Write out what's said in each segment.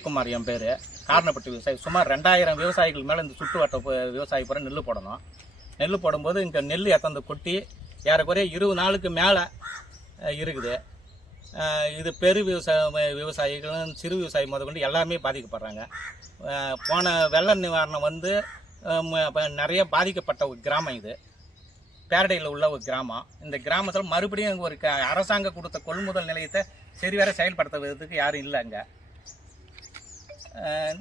குமார் என் பேர். காரணப்பட்டு விவசாயி சுமார் ரெண்டாயிரம் விவசாயிகள் மேலே இந்த சுற்றுவட்ட விவசாயி பூரா நெல் போடணும். நெல் போடும்போது இங்கே நெல் எத்தந்து கொட்டி ஏறக்குறைய இருபது நாளுக்கு மேலே இருக்குது. இது பெரு விவசாய விவசாயிகளும் சிறு விவசாயி முதற்கொண்டு எல்லாமே பாதிக்கப்படுறாங்க. போன வெள்ள நிவாரணம் வந்து நிறைய பாதிக்கப்பட்ட ஒரு கிராமம் இது. பேரடையில் உள்ள ஒரு கிராமம். இந்த கிராமத்தில் மறுபடியும் ஒரு க- அரசாங்கம் கொடுத்த கொள்முதல் நிலையத்தை சரிவர செயல்படுத்துவதற்கு யாரும் இல்லை அங்கே.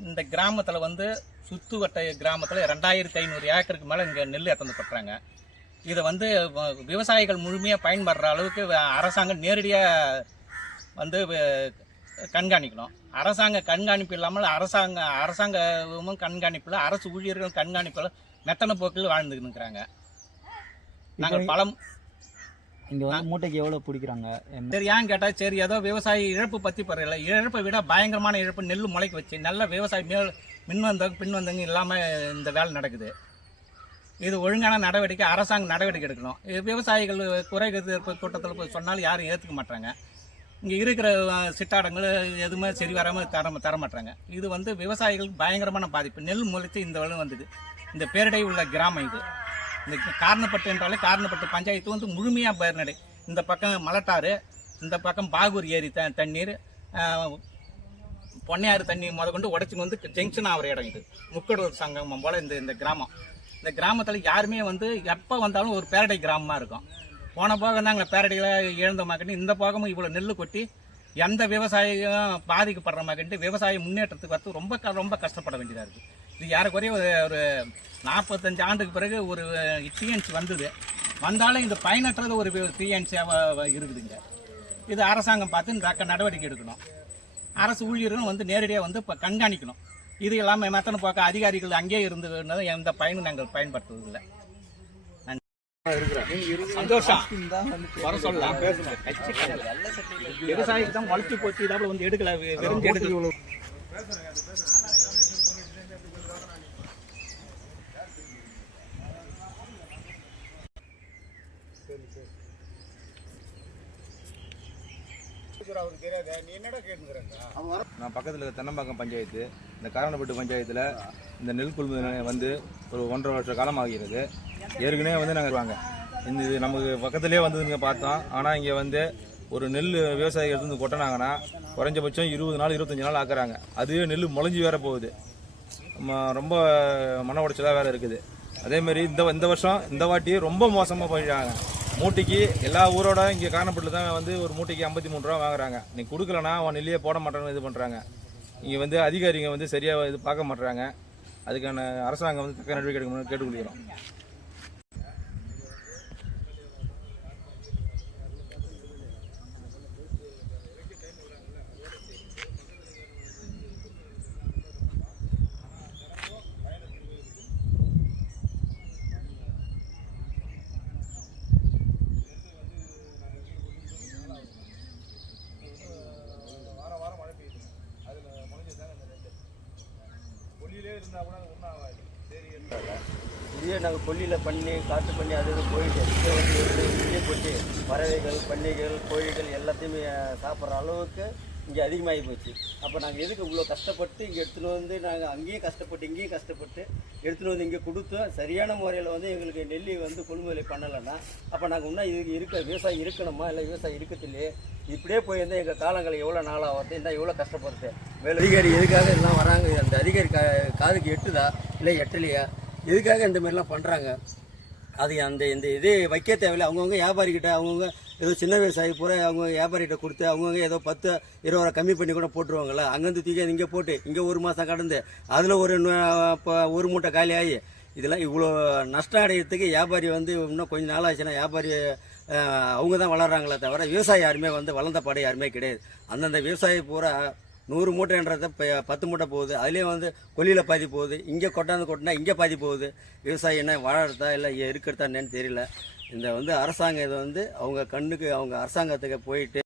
இந்த கிராமத்தில் வந்து சுத்து வட்ட கிராமத்தில் ரெண்டாயிரத்தி ஐநூறு ஏக்கருக்கு மேலே இங்கே நெல் எத்தந்து கொட்டுறாங்க. இதை வந்து விவசாயிகள் முழுமையாக பயன்படுற அளவுக்கு அரசாங்கம் நேரடியாக வந்து கண்காணிக்கணும். அரசாங்க கண்காணிப்பு இல்லாமல் அரசாங்க அரசாங்கமும் கண்காணிப்பில் அரசு ஊழியர்கள் கண்காணிப்பில் மெத்தன போக்கில் வாழ்ந்துட்டு இருக்கிறாங்க நாங்கள் பலம் இங்க வந்து மூட்டைக்கு எவ்வளவு பிடிக்கிறாங்க? சரி ஏன் கேட்டால் சரி ஏதோ விவசாயி இழப்பு பற்றி பரவாயில்ல. இழப்பை விட பயங்கரமான இழப்பு நெல் முளைக்க வச்சு நல்ல விவசாயி மேல் மின்வந்தவங்க பின்வந்தவங்க இல்லாமல் இந்த வேலை நடக்குது. இது ஒழுங்கான நடவடிக்கை அரசாங்கம் நடவடிக்கை எடுக்கணும். விவசாயிகள் குறை தீர்ப்பு கூட்டத்தில் போய் சொன்னாலும் யாரும் ஏற்றுக்க மாட்டாங்க இங்கே இருக்கிற சிட்டாடங்கள் எதுவுமே சரி வராமல் தர தர மாட்டாங்க இது வந்து விவசாயிகளுக்கு பயங்கரமான பாதிப்பு. நெல் முளைத்து இந்த வருடம் வந்தது. இந்த பேரிடை உள்ள கிராமம் இது. இந்த காரணப்பட்டு என்றாலே காரணப்பட்டு பஞ்சாயத்து வந்து முழுமையாக பயிர்நடை இந்த பக்கம் மலட்டாறு இந்த பக்கம் பாகூர் ஏரி த தண்ணீர் பொன்னையாறு தண்ணி முதற்கொண்டு கொண்டு உடச்சின்னு வந்து ஜங்ஷன் ஆகிற இடம் இது. முக்கடூர் சங்கமம் போல் இந்த இந்த கிராமம். இந்த கிராமத்தில் யாருமே வந்து எப்போ வந்தாலும் ஒரு பேரடை கிராமமாக இருக்கும். போன போக நாங்கள் பேரடைகளை இழந்தோமாக்கிட்டு இந்த போகமும் இவ்வளோ நெல் கொட்டி எந்த விவசாயியும் பாதிக்கப்படுற மாதிரி விவசாய முன்னேற்றத்துக்கு வந்து ரொம்ப க- ரொம்ப கஷ்டப்பட வேண்டியதாக இருக்குது இது யாருக்குறைய ஒரு ஒரு நாற்பத்தஞ்சு ஆண்டுக்கு பிறகு ஒரு டிஎன்சி வந்தது. வந்தாலும் இந்த பயனற்றது ஒரு டிஎன்சியாக இருக்குதுங்க. இது அரசாங்கம் பார்த்து இந்த நடவடிக்கை எடுக்கணும். அரசு ஊழியர்களும் வந்து நேரடியாக வந்து இப்போ கண்காணிக்கணும். இது இல்லாமல் மெத்தனை பார்க்க அதிகாரிகள் அங்கேயே இருந்து எந்த பயனும் நாங்கள் பயன்படுத்துவதில்லை. சந்தோஷம். வர சொல்லலாம் விவசாயிக்கு தான் வளர்ச்சி போச்சு. இதாப்புல வந்து எடுக்கல. வெ- வெறும் எடுக்கல. நான் பக்கத்தில் இருக்க தென்னம்பாக்கம் பஞ்சாயத்து இந்த காரணப்பட்டு பஞ்சாயத்தில் இந்த நெல் கொள்முதல் வந்து ஒரு ஒன்றரை வருஷ காலம் ஆகிறது ஏற்கனவே வந்து நாங்கள் வாங்க இந்த இது நமக்கு பக்கத்துலேயே வந்ததுங்க பார்த்தோம். ஆனால் இங்கே வந்து ஒரு நெல் விவசாயிகள் எடுத்து வந்து கொட்டினாங்கன்னா குறைஞ்சபட்சம் இருபது நாள் இருபத்தஞ்சி நாள் ஆக்குறாங்க. அதுவே நெல் முளைஞ்சி வேற போகுது. ரொம்ப மன உடைச்சலாக வேறு இருக்குது. அதேமாரி இந்த இந்த வருஷம் இந்த வாட்டி ரொம்ப மோசமாக போயிட்டாங்க. மூட்டைக்கு எல்லா ஊரோட இங்கே காரணப்பட்டு தான் வந்து ஒரு மூட்டைக்கு ஐம்பத்தி மூணு ரூபா வாங்குறாங்க. நீ கொடுக்கலனா அவன் நெல்லையே போட மாட்டான்னு இது பண்ணுறாங்க இங்கே வந்து அதிகாரிங்க வந்து சரியாக இது பார்க்க மாட்டுறாங்க அதுக்கான அரசாங்கம் வந்து தக்க நடவடிக்கை எடுக்கணும்னு கேட்டுக்கொள்கிறோம். இதே நாங்கள் கொல்லியில் பண்ணி காட்டு பண்ணி அது இது போயிட்டு இங்கே வந்து இங்கே பறவைகள் பன்னிகள் கோழிகள் எல்லாத்தையுமே சாப்பிட்ற அளவுக்கு இங்கே அதிகமாகி போச்சு. அப்போ நாங்கள் எதுக்கு இவ்வளோ கஷ்டப்பட்டு இங்கே எடுத்துகிட்டு வந்து நாங்கள் அங்கேயும் கஷ்டப்பட்டு இங்கேயும் கஷ்டப்பட்டு எடுத்துகிட்டு வந்து இங்கே கொடுத்தோம். சரியான முறையில் வந்து எங்களுக்கு நெல்லி வந்து கொள்முதலை பண்ணலைன்னா அப்போ நாங்கள் இன்னும் இது இருக்க விவசாயம் இருக்கணுமா? இல்லை விவசாயம் இருக்கத்தில்லையே? இப்படியே போயிருந்தால் எங்கள் காலங்கள் எவ்வளோ நாளாக வருது இந்த எவ்வளோ கஷ்டப்படுது மேலும் அதிகாரி எதுக்காக எல்லாம் வராங்க? அந்த அதிகாரி கா காதுக்கு எட்டுதா? இல்லை எட்டலையா? எதுக்காக இந்த மாதிரிலாம் பண்ணுறாங்க அது அந்த இந்த இது வைக்க தேவையில்லை. அவங்கவுங்க வியாபாரிக்கிட்ட அவங்கவுங்க ஏதோ சின்ன விவசாயி பூரா அவங்க வியாபாரிகிட்ட கொடுத்து அவங்கவுங்க ஏதோ பத்து இருபது ரூபா கம்மி பண்ணி கூட போட்டுருவாங்கல்ல. அங்கேருந்து தூக்கி இங்கே போட்டு இங்கே ஒரு மாதம் கடந்து அதில் ஒரு இப்போ ஒரு மூட்டை காலி ஆகி இதெல்லாம் இவ்வளோ நஷ்டம் அடையிறதுக்கு வியாபாரி வந்து இன்னும் கொஞ்சம் நாள் ஆச்சுன்னா வியாபாரி அவங்க தான் வளர்கிறாங்களே தவிர விவசாயி யாருமே வந்து வளர்ந்த படை யாருமே கிடையாது. அந்தந்த விவசாயி பூரா நூறு மூட்டைன்றத இப்போ பத்து மூட்டை போகுது. அதுலேயும் வந்து கொல்லியில் பாதி போகுது. இங்கே கொட்டாந்து கொட்டினா இங்கே பாதி போகுது. விவசாயி என்ன வாழறதா இல்லை இருக்கிறதா என்னன்னு தெரியல. இந்த வந்து அரசாங்கம் இதை வந்து அவங்க கண்ணுக்கு அவங்க அரசாங்கத்துக்கு போயிட்டு